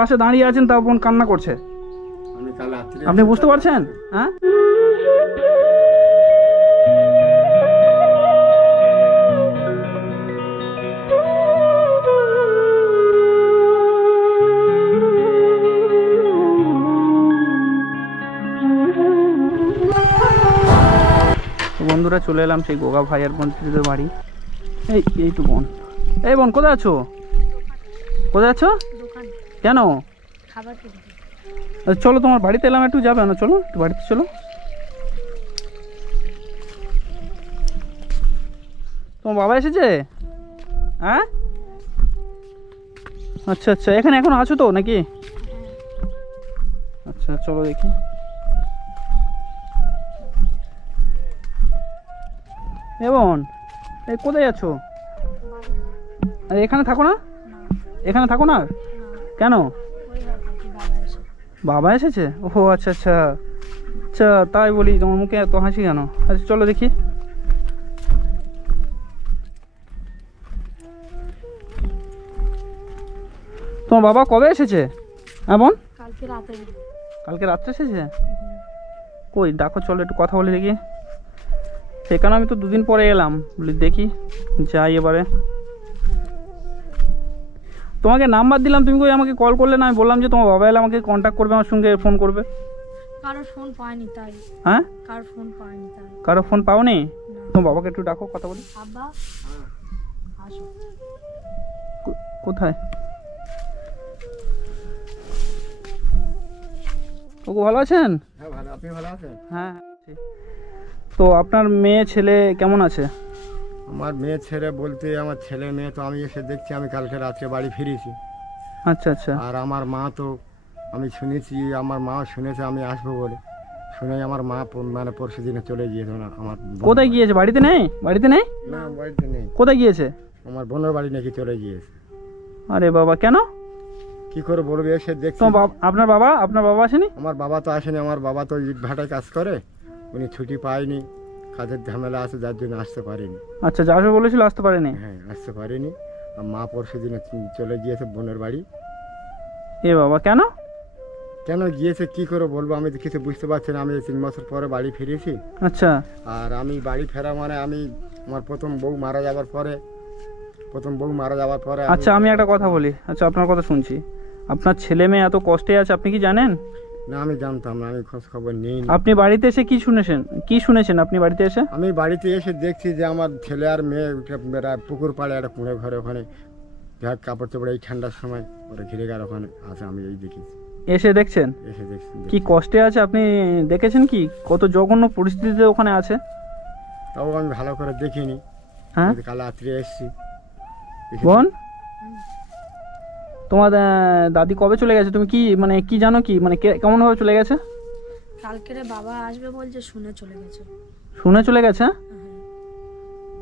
পাশে দাঁড়িয়ে আছেন, তা বোন কান্না করছে। আপনি বুঝতে পারছেন? হ্যাঁ, বন্ধুরা চলে এলাম সেই গোগা ভাই আর বোনদের বাড়ি। এইটু বোন, এই বোন কোথায় আছো? কোথায় আছো? কেন? চলো তোমার বাড়িতে এলাম, একটু যাবে না? চলো একটু বাড়িতে চলো। তোমার বাবা এসেছে? হ্যাঁ, আচ্ছা আচ্ছা, এখানে এখন আছো তো নাকি? আচ্ছা চলো দেখি। বোন এই কোথায় আছো? আরে এখানে থাকো না, এখানে থাকো না। কেন? বাবা এসেছে? ও আচ্ছা আচ্ছা আচ্ছা, তাই বলি তোমার মুখে এত হাসি কেন? আচ্ছা চলো দেখি। তোমার বাবা কবে এসেছে? হ্যাঁ বোন, কালকে রাত্রে এসেছে। কই ডাকো, চলো একটু কথা বলে দেখি। সেখানে আমি তো দুদিন পরে এলাম, বলি দেখি যাই এবারে। তোমাকে নাম্বার দিলাম, তুমি কই আমাকে কল করলে না? আমি বললাম যে তোমার বাবা এলে আমাকে কন্ট্যাক্ট করবে, আমার সঙ্গে ফোন করবে। কারো ফোন পাইনি তাই। হ্যাঁ, কারো ফোন পাইনি তাই। কারো ফোন পাওনি? তোমার বাবাকে একটু ডাকো, কথা বলি। বাবা আসো। কোথায়? ওগো ভালো আছেন? হ্যাঁ ভালো, আপনি ভালো আছেন? হ্যাঁ, তো আপনার মেয়ে ছেলে কেমন আছে? আমার মেয়ে ছেলে বলতে আমার ছেলে মেয়ে তো আমি এসে দেখছি, আমি কালকে রাত্রে বাড়ি ফিরেছি। আচ্ছা আচ্ছা। আর আমার মা তো আমি শুনেছি, আমার মা শুনেছে আমি আসবো বলে, শুনে আমার মা মানে পরশু দিনে চলে গিয়েছে। না আমার কোথায় গিয়েছে? বাড়িতে নেই? বাড়িতে নেই? না বাড়িতে নেই। কোথায় গিয়েছে? আমার বোনের বাড়ি নাকি চলে গিয়েছে। আরে বাবা, কেন? কি করে বলবো, এসে দেখছি। আপনার বাবা আসেনি? আমার বাবা তো আসেনি, আমার বাবা তো ইট ভাটায় কাজ করে, উনি ছুটি পায়নি, কাজের ঝামেলা আছে যার জন্য আসতে পারেনি। আচ্ছা, যাবে বলেছিল আসতে পারেনি? হ্যাঁ আসতে পারেনি। আর মা পরশু দিনে চলে গিয়েছে বোনের বাড়ি। এ বাবা, কেন? কেন গিয়েছে কি করে বলবো, আমি তো কিছু বুঝতে পারছি না। আমি 3 বছর পরে বাড়ি ফিরেছি। আচ্ছা। আর আমি বাড়ি ফেরা মানে আমি আমার প্রথম বউ মারা যাওয়ার পরে আচ্ছা আমি একটা কথা বলি। আচ্ছা আপনার কথা শুনছি। আপনার ছেলে মেয়ে এত কষ্টে আছে, আপনি কি জানেন? না আমি জানতাম না, আমি খোঁজ খবর নেই। আপনি বাড়িতে এসে কি শুনেছেন আপনি বাড়িতে এসে? আমি বাড়িতে এসে দেখছি যে আমার ছেলে আর মেয়ে পুকুর পাড়ে একটা কুঁড়ে ঘরে ওখানে কাপড় চোপড় এই ঠান্ডার সময় ওরা ঘিরে গার ওখানে আছে, আমি এই দেখেছি। এসে দেখছেন? এসে দেখছি কি কষ্টে আছে আপনি দেখেছেন, কি কত জঘন্য পরিস্থিতিতে ওখানে আছে। তাও আমি ভালো করে দেখিনি। হ্যাঁ কাল রাত্রে এসছি। বোন, তোমার দাদি কবে চলে গেছে? তুমি কি মানে কি জানো, কি মানে কেমন ভাবে চলে গেছে? কালকে বাবা আসবে বলছে, শুনে চলে গেছে। শুনে চলে গেছে?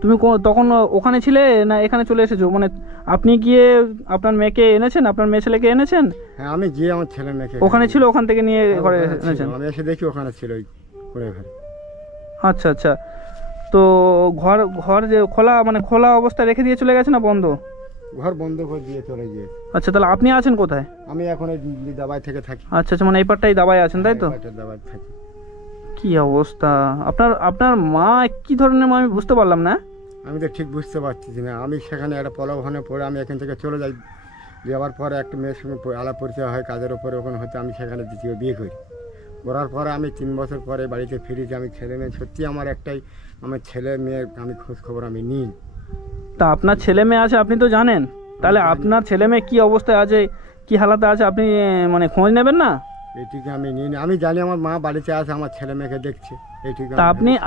তুমি তখন ওখানে ছিলে না এখানে চলে এসেছো? মানে আপনি গিয়ে আপনার মেয়েকে এনেছেন, আপনার মেয়ে ছেলেকে এনেছেন? হ্যাঁ আমি গিয়ে আমার ছেলে মেয়েকে ওখানে ছিল, ওখান থেকে নিয়ে ঘরে এনেছেন? আমি এসে দেখি ওখানে ছিল ওই ঘরে ঘরে। আচ্ছা আচ্ছা, তো ঘর যে খোলা অবস্থায় রেখে দিয়ে চলে গেছে না বন্ধ? ঘর বন্ধ করে দিয়ে চলে গিয়ে। আচ্ছা, তাহলে আপনি আছেন কোথায়? আমি এখন এই দাবাই থেকে থাকি। আচ্ছা আচ্ছা, মানে এই পারটাই দাবায় আছেন তাই তো? দাবাই থাকি। কি অবস্থা আপনার মা কি ধরনের মা আমি বুঝতে পারলাম না। আমি তো ঠিক বুঝতে পারছি না। আমি সেখানে একটা প্রলোভনে পড়ে আমি এখান থেকে চলে যাই, যাওয়ার পরে একটা মেয়ের সঙ্গে আলাপ পরিচয় হয় কাজের ওপরে, ওখানে হয়তো আমি সেখানে দ্বিতীয় বিয়ে করার পরে আমি 3 বছর পরে বাড়িতে ফিরেছি। আমি ছেলে মেয়ে সত্যি আমার একটাই, আমার ছেলে মেয়ে আমি খোঁজ খবর আমি নিই। তা আপনার ছেলে মেয়ে আছে আপনি তো জানেন, তাহলে আপনার ছেলে মেয়ে কি অবস্থায় আছে, কি হালাতে আছে, আপনি মানে খোঁজ নেবেন না? এইটিকে আমি নিই না। আমি জানি আমার মা বাড়িতে আছে, আমার ছেলে মেয়েকে দেখছে, এইটিকে। তা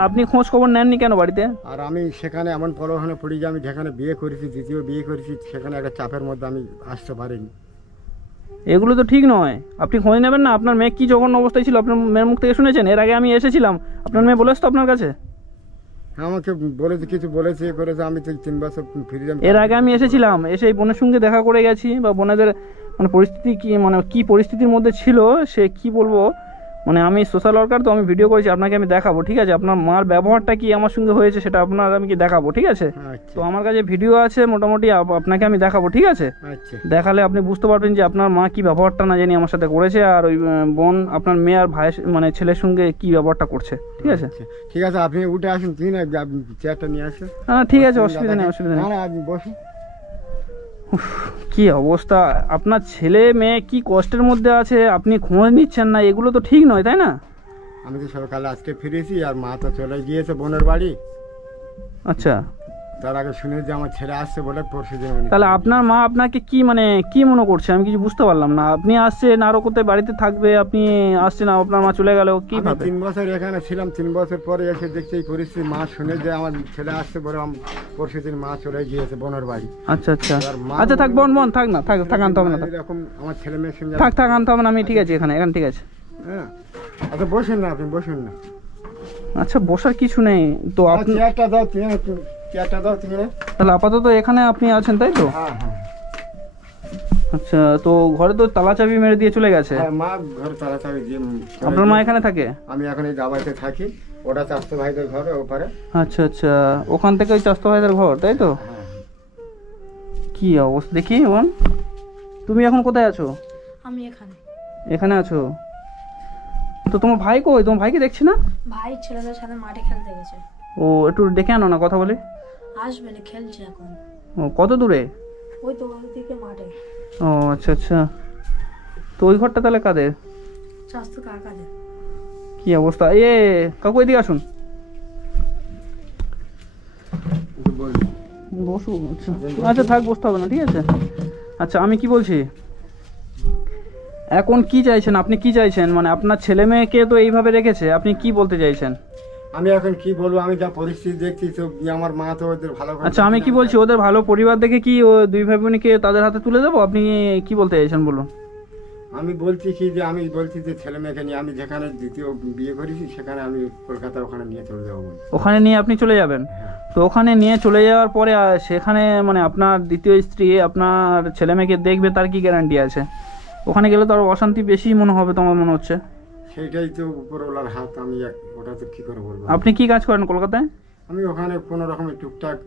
আপনি খোঁজ খবর নেননি কেন বাড়িতে? আর আমি সেখানে এমন প্রলোভনে পড়ি যে আমি যেখানে বিয়ে করেছি, দ্বিতীয় বিয়ে করেছি, সেখানে একটা চাপের মধ্যে আমি আসতে পারিনি। এগুলো তো ঠিক নয়, আপনি খোঁজ নেবেন না? আপনার মেয়ে কি জঘন্য অবস্থায় ছিল আপনার মেয়ের মুখ থেকে শুনেছেন? এর আগে আমি এসেছিলাম, আপনার মেয়ে বলেছে তো আপনার কাছে? আমাকে বলেছে, কিছু বলেছে করেছে, আমি তো 3 বছর ফিরে যাই। এর আগে আমি এসেছিলাম, এসে এই বোনের সঙ্গে দেখা করে গেছি, বা বোনেদের মানে পরিস্থিতি কি, মানে কি পরিস্থিতির মধ্যে ছিল সে কি বলবো, মানে আমি সোশ্যাল ওয়ার্কার, তো আমি ভিডিও করেছি, আপনাকে আমি দেখাবো, ঠিক আছে? আপনার মার ব্যবহারটা কি আমার সঙ্গে হয়েছে সেটা আপনার আমি কি দেখাবো, ঠিক আছে? আচ্ছা তো আমার কাছে ভিডিও আছে মোটামুটি, আপনাকে আমি দেখাবো, ঠিক আছে? আচ্ছা দেখালে আপনি বুঝতে পারবেন যে আপনার মা কি ব্যবহারটা না জানি আমার সাথে করেছে, আর ওই বোন আপনার মেয়ে আর ভাইয়ের মানে ছেলের সঙ্গে কি ব্যবহারটা করছে, ঠিক আছে? আচ্ছা, ঠিক আছে, আপনি উঠে আসুন, তুই না চেয়ারটা নিয়ে আসুন। হ্যাঁ ঠিক আছে, অসুবিধা নেই, অসুবিধা নেই। না না, আপনি বসুন। কি অবস্থা, আপনার ছেলে মেয়ে কি কষ্টের মধ্যে আছে, আপনি খোঁজ নিচ্ছেন না, এগুলো তো ঠিক নয়, তাই না? আমি তো সকালে আজকে ফিরেছি, আর মা তো চলে গিয়েছে বোনের বাড়ি। আচ্ছা, তার আগে শুনে যে আমার ছেলে আসছে বলে পরশু দিন তাহলে আপনার মা আপনাকে কি মানে কি মনে করছে, আমি কিছু বুঝতে পারলাম না। আপনি আসছেন আরো কোথায় বাড়িতে থাকবে, আপনি আসছেন আপনার মা চলে গেল, কি আমি ভাবে? 3 বছর এখানে ছিলাম, 3 বছর পরে এসে দেখছি এই পরিস্থিতি। মা শুনে যে আমার ছেলে আসছে বলে পরশু দিন মা চলে গিয়েছে বোনের বাড়ি। আচ্ছা আচ্ছা এবার মা আচ্ছা, থাক বোন বোন, থাক না, থাক আনতে হবে না, থাক এরকম আমার ছেলে মেয়ের সঙ্গে থাক আনতে হবে না, আমি ঠিক আছে এখানে ঠিক আছে। হ্যাঁ, আচ্ছা বসুন না, আপনি বসুন না। আচ্ছা বসার কিছু নেই তো, আপনি চেয়ারটা দাও তুমি, চেয়ারটা দাও তুমি। তাহলে আপাতত এখানে আপনি আছেন, তাই তো? হ্যাঁ হ্যাঁ আচ্ছা, তো ঘরে তো তালা চাবি মেরে দিয়ে চলে গেছে, হ্যাঁ, মা ঘরে তালা চাবি দিয়ে চলে আপনার মা গিয়েছে। এখানে থাকে? আমি এখন এই দাবাইতে থাকি, ওটা চাষতো ভাইদের ঘরে ওপারে। আচ্ছা আচ্ছা, ওখান থেকে ওই চাস্তো ভাইদের ঘর, তাই তো? হ্যাঁ কি অবস্থা দেখি বোন, তুমি এখন কোথায় আছো? আমি এখানে। এখানে আছো? তো তোমার ভাই কই, তোমার ভাইকে দেখছি না। ভাই ছেলেদের সাথে মাঠে খেলতে গেছে। ও একটু ডেকে আনো না, কথা বলে। আসবে না, খেলছে এখন। ও কত দূরে? ওই তো ওই দিকে মাঠে। ও আচ্ছা আচ্ছা, তো ওই ঘরটা তাহলে কাদের? স্বাস্থ্য কাকাদের। কি অবস্থা, কাকু এদিকে আসুন। একটু বলবি। বসু, আচ্ছা আচ্ছা থাক, বসতে হবে না, ঠিক আছে। আচ্ছা আমি কি বলছি, এখন কি চাইছেন, আপনি কি চাইছেন? মানে আপনার ছেলে মেয়েকে তো এইভাবে রেখেছে, আপনি কি বলতে চাইছেন? আমি এখন কি বলবো, আমি যা পরিস্থিতি দেখছি তো আমার মা তো ওদের ভালো করে আচ্ছা আমি কি বলছি, ওদের ভালো পরিবার দেখে কি ও দুই ভাই বোনকে তাদের হাতে তুলে দেবো, আপনি কি বলতে চাইছেন বলুন? আমি বলছি কি যে আমি বলছি যে ছেলে মেয়েকে নিয়ে আমি যেখানে দ্বিতীয় বিয়ে করেছি সেখানে আমি কলকাতা ওখানে নিয়ে চলে যাবো বলছি। ওখানে নিয়ে আপনি চলে যাবেন? হ্যাঁ তো ওখানে নিয়ে চলে যাওয়ার পরে সেখানে মানে আপনার দ্বিতীয় স্ত্রী আপনার ছেলে মেয়েকে দেখবে, তার কি গ্যারান্টি আছে? ওখানে গেলে তো আরো অশান্তি বেশি মনে হবে তোমার মনে হচ্ছে। সেইটাই তো উপরওয়ালার হাত, আমি ওটা তো কি করে বলবো। আপনি কি কাজ করেন কলকাতায়? আমি ওখানে কোনো রকমের টুকটাক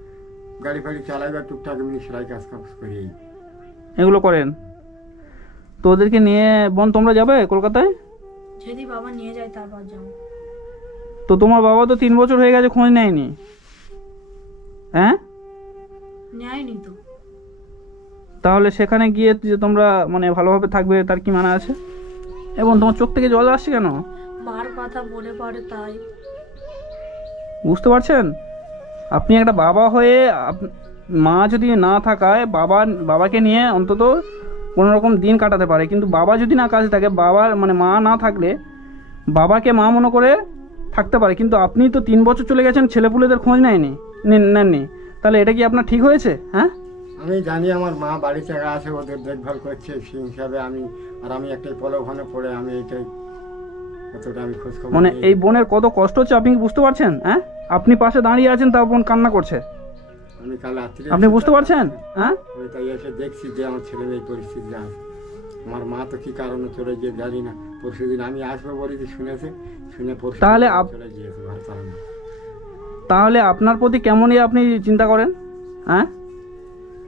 গাড়ি ফাড়ি চালাই বা টুকটাক এমনি সেলাই কাজ করি। এগুলো করেন? তো ওদেরকে নিয়ে বোন তোমরা যাবে কলকাতায়? যদি বাবা নিয়ে যায় তারপর যাবো। তো তোমার বাবা তো 3 বছর হয়ে গেছে, খোঁজ নেয়নি, হ্যাঁ? নেয়নি তো। তাহলে সেখানে গিয়ে যে তোমরা মানে ভালোভাবে থাকবে তার কি মানে আছে? এবং তোমার চোখ থেকে জল আসছে কেন? মার কথা মনে পড়ে তাই। বুঝতে পারছেন? আপনি একটা বাবা হয়ে মা যদি না থাকায় বাবাকে নিয়ে অন্তত কোনো রকম দিন কাটাতে পারে, কিন্তু বাবা যদি না কাজে থাকে, বাবার মানে মা না থাকলে বাবাকে মা মনে করে থাকতে পারে, কিন্তু আপনি তো 3 বছর চলে গেছেন, ছেলেপুলেদের খোঁজ নেননি, তাহলে এটা কি আপনার ঠিক হয়েছে? হ্যাঁ, আমি জানি আমার মা বাড়ি থেকে আছে, ওদের দেখভাল করছে, সেই হিসাবে আমি একটাই পলঘনে পড়ে আমি এইটাই কতটা আমি খোঁজ খবর মানে নিই। এই বোনের কত কষ্ট হচ্ছে আপনি কি বুঝতে পারছেন? হ্যাঁ, আপনি পাশে দাঁড়িয়ে আছেন, তা বোন কান্না করছে, আমি কাল রাত্রে আপনি বুঝতে পারছেন? হ্যাঁ, আমি তাই এসে দেখছি যে আমার ছেলে মেয়ে পরিস্থিতি আছে। আমার মা তো কি কারণে চলে গিয়ে জানি না, পরশু দিন আমি আসবো বলেছি, শুনে পরশু তাহলে চলে গিয়েছে ঘর চালানো। তাহলে আপনার প্রতি কেমনই আপনি চিন্তা করেন? হ্যাঁ,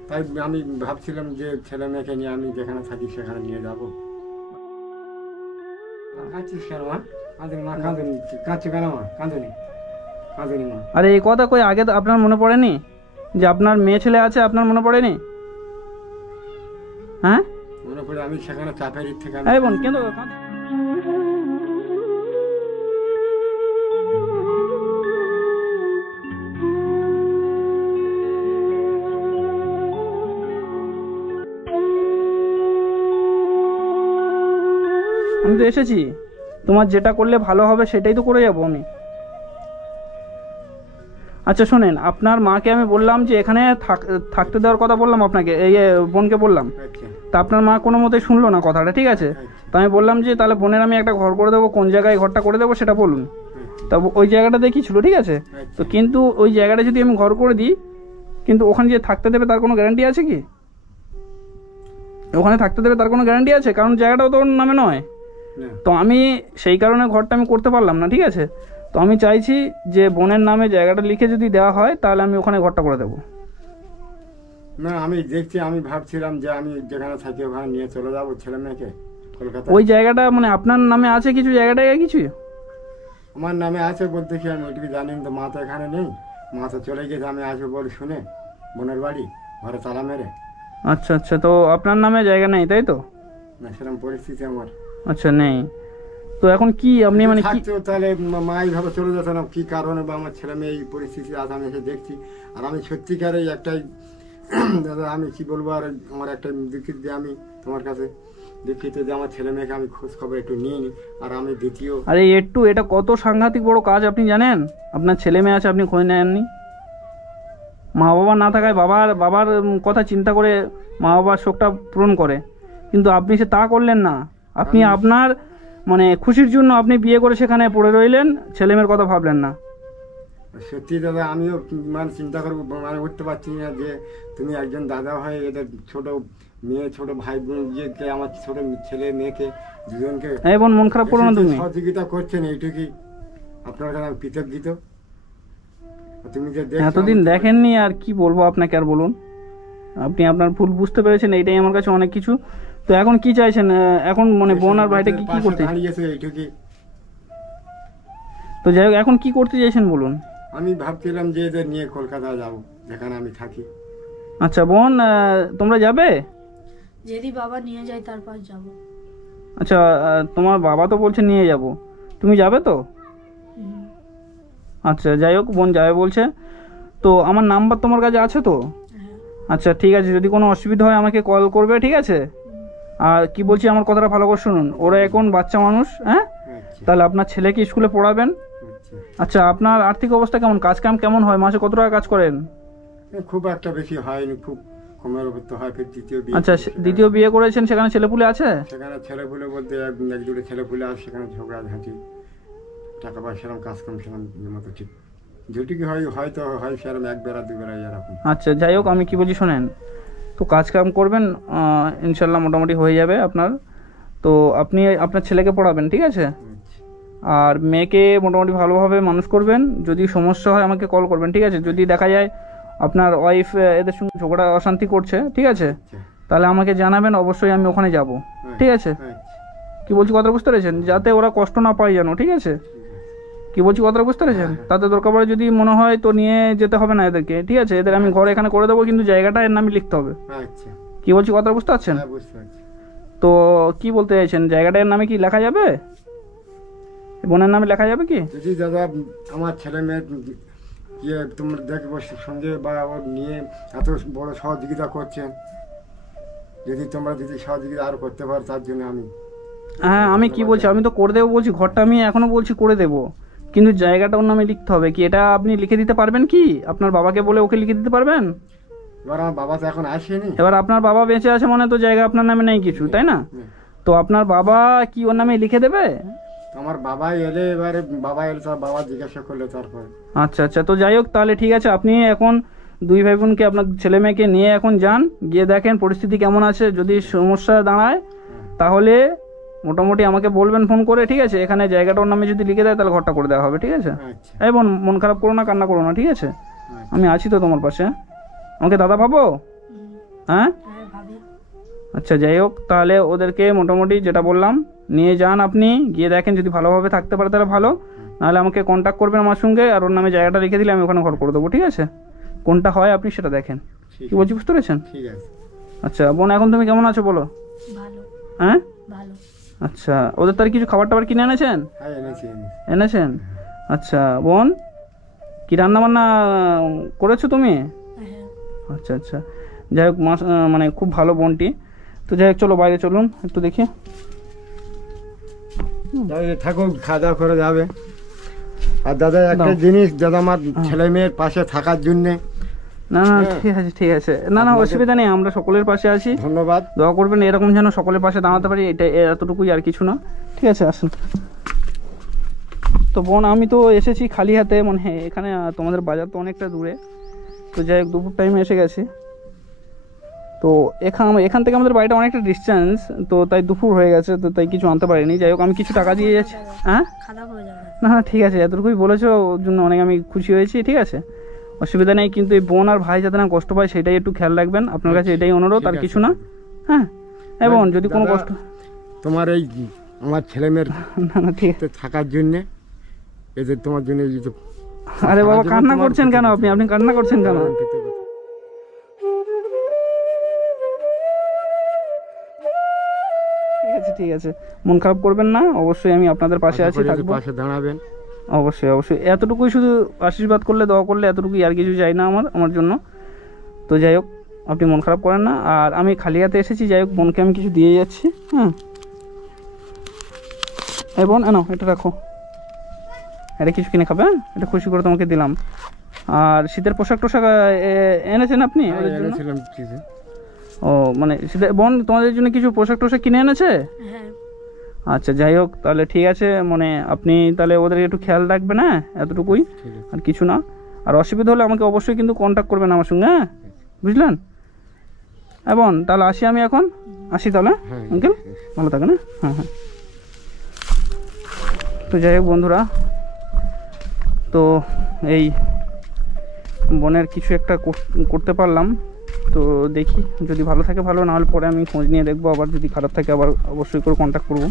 তাই আমি ভাবছিলাম যে ছেলে মেয়েকে নিয়ে আমি যেখানে থাকি সেখানে নিয়ে যাবো। কাঁদছিস কেন মা? কাঁদুনি মা, কাঁদুনি, কাঁদছো কেন মা? কাঁদুনি মা। আরে এই কথা কই আগে তো আপনার মনে পড়েনি যে আপনার মেয়ে ছেলে আছে, আপনার মনে পড়েনি? হ্যাঁ, মনে পড়ে আমি সেখানে চাপের থেকে এই বোন কেন আমি তো এসেছি, তোমার যেটা করলে ভালো হবে সেটাই তো করে যাবো আমি। আচ্ছা শোনেন, আপনার মাকে আমি বললাম যে এখানে থাকতে দেওয়ার কথা বললাম আপনাকে, এই বোনকে বললাম, আচ্ছা তা আপনার মা কোনো মতেই শুনলো না কথাটা, ঠিক আছে? তা আমি বললাম যে তাহলে বোনের আমি একটা ঘর করে দেবো, কোন জায়গায় ঘরটা করে দেবো সেটা বলুন। তা ওই জায়গাটা দেখি ছিল, ঠিক আছে? তো কিন্তু ওই জায়গাটা যদি আমি ঘর করে দিই, কিন্তু ওখানে যে থাকতে দেবে তার কোনো গ্যারান্টি আছে কি? ওখানে থাকতে দেবে তার কোনো গ্যারান্টি আছে? কারণ জায়গাটাও তো ওর নামে নয়, না। তো আমি সেই কারণে ঘরটা আমি করতে পারলাম না, ঠিক আছে। তো আমি চাইছি যে বোনের নামে জায়গাটা লিখে যদি দেওয়া হয় তাহলে আমি ওখানে ঘরটা করে দেবো। না আমি দেখছি, আমি ভাবছিলাম যে আমি যেখানে থাকি ওখানে নিয়ে চলে যাবো ছেলে মেয়েকে কলকাতা। ওই জায়গাটা মানে আপনার নামে আছে কিছু জায়গাটায় কিছু? আমার নামে আছে বলতে কি, আমি ওইটুকু জানি না, তো মা তো এখানে নেই, মা তো চলে গেছে, আমি আসবো বলে শুনে বোনের বাড়ি ঘরে তালা মেরে। আচ্ছা আচ্ছা, তো আপনার নামে জায়গা নেই তাই তো? না সেরকম পরিস্থিতি আমার। আচ্ছা নেই, তো এখন কি আপনি মানে কি থাকতো তাহলে মা এইভাবে চলে যেত না, কি কারণে বা আমার ছেলে মেয়ে এই পরিস্থিতি আজ আমি এসে দেখছি। আর আমি সত্যিকারে একটাই দাদা আমি কি বলবো, আর আমার একটা দুঃখিত যে আমি তোমার কাছে দুঃখিত যে আমার ছেলে মেয়েকে আমি খোঁজ খবর একটু নিয়ে নিই। আর আমি দ্বিতীয়, আরে একটু এটা কত সাংঘাতিক বড় কাজ আপনি জানেন? আপনার ছেলে মেয়ে আছে, আপনি খোঁজ নেননি। মা বাবা না থাকায় বাবার কথা চিন্তা করে মা বাবার শোকটা পূরণ করে, কিন্তু আপনি সে তা করলেন না। আপনি আপনার মানে খুশির জন্য আপনি বিয়ে করে সেখানে পড়ে রইলেন, ছেলে মেয়ের কথা ভাবলেন না। সত্যি দাদা আমিও মানে চিন্তা করবো, মানে উঠতে পারছি না যে তুমি একজন দাদা হয়ে এদের ছোট মেয়ে ছোট ভাই বোন ইয়েকে আমার ছোট ছেলে মেয়েকে দুজনকে এই বোন মন খারাপ করো না তুমি। সহযোগিতা করছেন, এইটুকুই আপনার কাছে আমি কৃতজ্ঞ। তুমি যে দেখছো এতদিন দেখেননি আর কি বলবো আপনাকে, আর বলুন। আপনি আপনার ভুল বুঝতে পেরেছেন, এইটাই আমার কাছে অনেক কিছু। তো এখন কি চাইছেন? এখন মানে বোন আর ভাইটা কি করতে? দাঁড়িয়েছে এইটুকুই। তো যাই হোক, এখন কি করতে চাইছেন বলুন। আমি ভাবছিলাম যে এদের নিয়ে কলকাতা যাব, যেখানে আমি থাকি। আচ্ছা বোন, তোমরা যাবে? যদি বাবা নিয়ে যায় তারপর যাব। আচ্ছা, তোমার বাবা তো বলছে নিয়ে যাব, তুমি যাবে তো? আচ্ছা যাই হোক, বোন যাবে বলছে। তো আমার নাম্বার তোমার কাছে আছে তো? হ্যাঁ। আচ্ছা ঠিক আছে, যদি কোনো অসুবিধা হয় আমাকে কল করবে, ঠিক আছে? আর কি বলছি আমার কথাটা ভালো করে শুনুন, ওরা এখন বাচ্চা মানুষ, হ্যাঁ? আচ্ছা তাহলে আপনার ছেলেকে স্কুলে পড়াবেন। আচ্ছা। আচ্ছা, আপনার আর্থিক অবস্থা কেমন? কাজ কাম কেমন হয়? মাসে কত টাকা কাজ করেন? খুব একটা বেশি হয়নি, খুব কমের উপর তো হয়। ফের দ্বিতীয় বিয়ে, আচ্ছা, দ্বিতীয় বিয়ে করেছেন, সেখানে ছেলেপুলে আছে? সেখানে ছেলেপুলে বলতে এক দুটো ছেলেপুলে আছে, সেখানে ঝগড়া ঝাঁটি, টাকা পয়সা সেরকম কাজ কাম সেরকম মতো ঠিক যেটুকু হয় হয়তো হয় সেরকম এক বেলা দু বেলা এরকম। আচ্ছা যাই হোক, আমি কি বলছি শোনেন, তো কাজ কাম করবেন, ইনশাল্লাহ মোটামুটি হয়ে যাবে আপনার। তো আপনি আপনার ছেলেকে পড়াবেন, ঠিক আছে? আচ্ছা আর মেয়েকে মোটামুটি ভালোভাবে মানুষ করবেন। যদি সমস্যা হয় আমাকে কল করবেন, ঠিক আছে? যদি দেখা যায় আপনার ওয়াইফ এদের সঙ্গে ঝগড়া অশান্তি করছে, ঠিক আছে, আচ্ছা তাহলে আমাকে জানাবেন, অবশ্যই আমি ওখানে যাব, ঠিক আছে? আচ্ছা। কি বলছি কথা বুঝতে পেরেছেন? যাতে ওরা কষ্ট না পায় যেন, ঠিক আছে? কি বলছি কথাটা বুঝতে পেরেছেন? তাতে দরকার পড়ে যদি মনে হয় তো নিয়ে যেতে হবে না এদেরকে, ঠিক আছে? এদের আমি ঘর এখানে করে দেবো, কিন্তু জায়গাটা এর নামে লিখতে হবে। আচ্ছা কি বলছি কথাটা বুঝতে পারছেন? হ্যাঁ বুঝতে পারছি। তো কি বলতে চাইছেন, জায়গাটা এর নামে কি লেখা যাবে? বোনের নামে লেখা যাবে কি? যদি দাদা আমার ছেলে মেয়ে ইয়ে তোমরা দেখবো সঙ্গে বা ওর নিয়ে এত বড় সহযোগিতা করছেন, যদি তোমরা যদি সহযোগিতা আরো করতে পারো তার জন্য আমি। হ্যাঁ, আমি কি বলছি, আমি তো করে দেবো বলছি, ঘরটা আমি এখনো বলছি করে দেবো, কিন্তু জায়গাটা ওর নামে লিখতে হবে। কি এটা আপনি লিখে দিতে পারবেন কি? আপনার বাবাকে বলে ওকে লিখে দিতে পারবেন? এবার আমার বাবা তো এখন আসেনি। এবার আপনার বাবা বেঁচে আছে মানে তো জায়গা আপনার নামে নেই কিছু, তাই না? তো আপনার বাবা কি ওর নামে লিখে দেবে? আমার বাবা এলে, এবারে বাবা এলে তার বাবা জিজ্ঞাসা করলে তারপরে। আচ্ছা আচ্ছা, তো যাই হোক তাহলে ঠিক আছে, আপনি এখন দুই ভাই বোনকে আপনার ছেলে মেয়েকে নিয়ে এখন যান, গিয়ে দেখেন পরিস্থিতি কেমন আছে। যদি সমস্যা দাঁড়ায় তাহলে মোটামুটি আমাকে বলবেন ফোন করে, ঠিক আছে? এখানে জায়গাটা ওর নামে যদি লিখে দেয় তাহলে ঘরটা করে দেওয়া হবে, ঠিক আছে? আচ্ছা এই বোন মন খারাপ করো না, কান্না করো না, ঠিক আছে? আচ্ছা। আমি আছি তো তোমার পাশে, আমাকে দাদা ভাবো, হ্যাঁ? হ্যাঁ ভাবি। আচ্ছা যাই হোক, তাহলে ওদেরকে মোটামুটি যেটা বললাম নিয়ে যান, আপনি গিয়ে দেখেন, যদি ভালোভাবে থাকতে পারে তাহলে ভালো, নাহলে আমাকে কন্ট্যাক্ট করবেন আমার সঙ্গে, আর ওর নামে জায়গাটা লিখে দিলে আমি ওখানে ঘর করে দেবো, ঠিক আছে? কোনটা হয় আপনি সেটা দেখেন। ঠিক কি বলছি বুঝতে পেরেছেন? ঠিক আছে। আচ্ছা বোন, এখন তুমি কেমন আছো বলো? ভালো হ্যাঁ ভালো। আচ্ছা, ওদের তার কিছু খাবার টাবার কিনে এনেছেন? হ্যাঁ এনেছি। এনেছেন? আচ্ছা বোন, কি রান্না বান্না করেছো তুমি? হ্যাঁ। আচ্ছা আচ্ছা, যাই হোক মানে খুব ভালো বোনটি। তো যাই হোক, চলো বাইরে চলুন একটু দেখি। তাহলে থাকো, খাওয়া দাওয়া করে যাবে। আর দাদা একটা জিনিস, দাদা আমার ছেলে মেয়ের পাশে থাকার জন্যে। না না ঠিক আছে ঠিক আছে, না না অসুবিধা নেই, আমরা সকলের পাশে আছি। ধন্যবাদ। দোয়া করবেন এরকম যেন সকলের পাশে দাঁড়াতে পারি, এটা এতটুকুই, আর কিছু না, ঠিক আছে? আসুন। তো বোন আমি তো এসেছি খালি হাতে, মানে এখানে তোমাদের বাজার তো অনেকটা দূরে, তো যাই হোক দুপুর টাইমে এসে গেছি। তো তো এখান থেকে আমাদের বাড়িটা অনেকটা ডিস্টেন্স, তো তাই দুপুর হয়ে গেছে, তো তাই কিছু আনতে পারিনি। যাই হোক আমি কিছু টাকা দিয়ে যাচ্ছি। হ্যাঁ খারাপ হয়ে যাবে। না না ঠিক আছে, এতটুকুই বলেছো ওর জন্য অনেক আমি খুশি হয়েছি। ঠিক আছে, অসুবিধা নেই, কিন্তু এই বোন আর ভাই যাতে না কষ্ট পায় সেটাই একটু খেয়াল রাখবেন। আপনার কাছে এটাই অনুরোধ, আর কিছু না। হ্যাঁ এবং যদি কোনো কষ্ট তোমার এই আমার ছেলেমেয়ের না না ঠিক আছে। থাকার জন্যে এই যে তোমার জন্য এই যে আরে বাবা কান্না করছেন কেন আপনি? আপনি কান্না করছেন কেন? ঠিক আছে ঠিক আছে, মন খারাপ করবেন না, অবশ্যই আমি আপনাদের পাশে আছি, থাকবো। পাশে দাঁড়াবেন অবশ্যই অবশ্যই, এতটুকুই শুধু আশীর্বাদ করলে, দোয়া করলে, এতটুকুই, আর কিছু চাই না আমার জন্য। তো যাই হোক আপনি মন খারাপ করেন না, আর আমি খালি হাতে এসেছি। যাই হোক বোনকে আমি কিছু দিয়ে যাচ্ছি। হ্যাঁ এই বোন নাও, এটা রাখো, এটা কিছু কিনে খাবে। হ্যাঁ এটা খুশি করে তোমাকে দিলাম। আর শীতের পোশাক টোশাক এনেছেন আপনি ওদের জন্য? এনেছিলাম কিছু। ও মানে শীতের বোন তোমাদের জন্য কিছু পোশাক টোশাক কিনে এনেছে? হ্যাঁ আচ্ছা যাই হোক, তাহলে ঠিক আছে, মানে আপনি তাহলে ওদেরকে একটু খেয়াল রাখবেন। হ্যাঁ এতটুকুই, আর কিছু না। আর অসুবিধা হলে আমাকে অবশ্যই কিন্তু কন্ট্যাক্ট করবেন আমার সঙ্গে। হ্যাঁ বুঝলেন? এবং তাহলে আসি, আমি এখন আসি তাহলে। আঙ্কেল ভালো থাকেন। হ্যাঁ হ্যাঁ। তো যাই হোক বন্ধুরা, তো এই বোনের কিছু একটা করতে পারলাম। তো দেখি যদি ভালো থাকে ভালো, না হলে পরে আমি খোঁজ নিয়ে দেখবো। আবার যদি খারাপ থাকে আবার অবশ্যই করে কন্ট্যাক্ট করবো।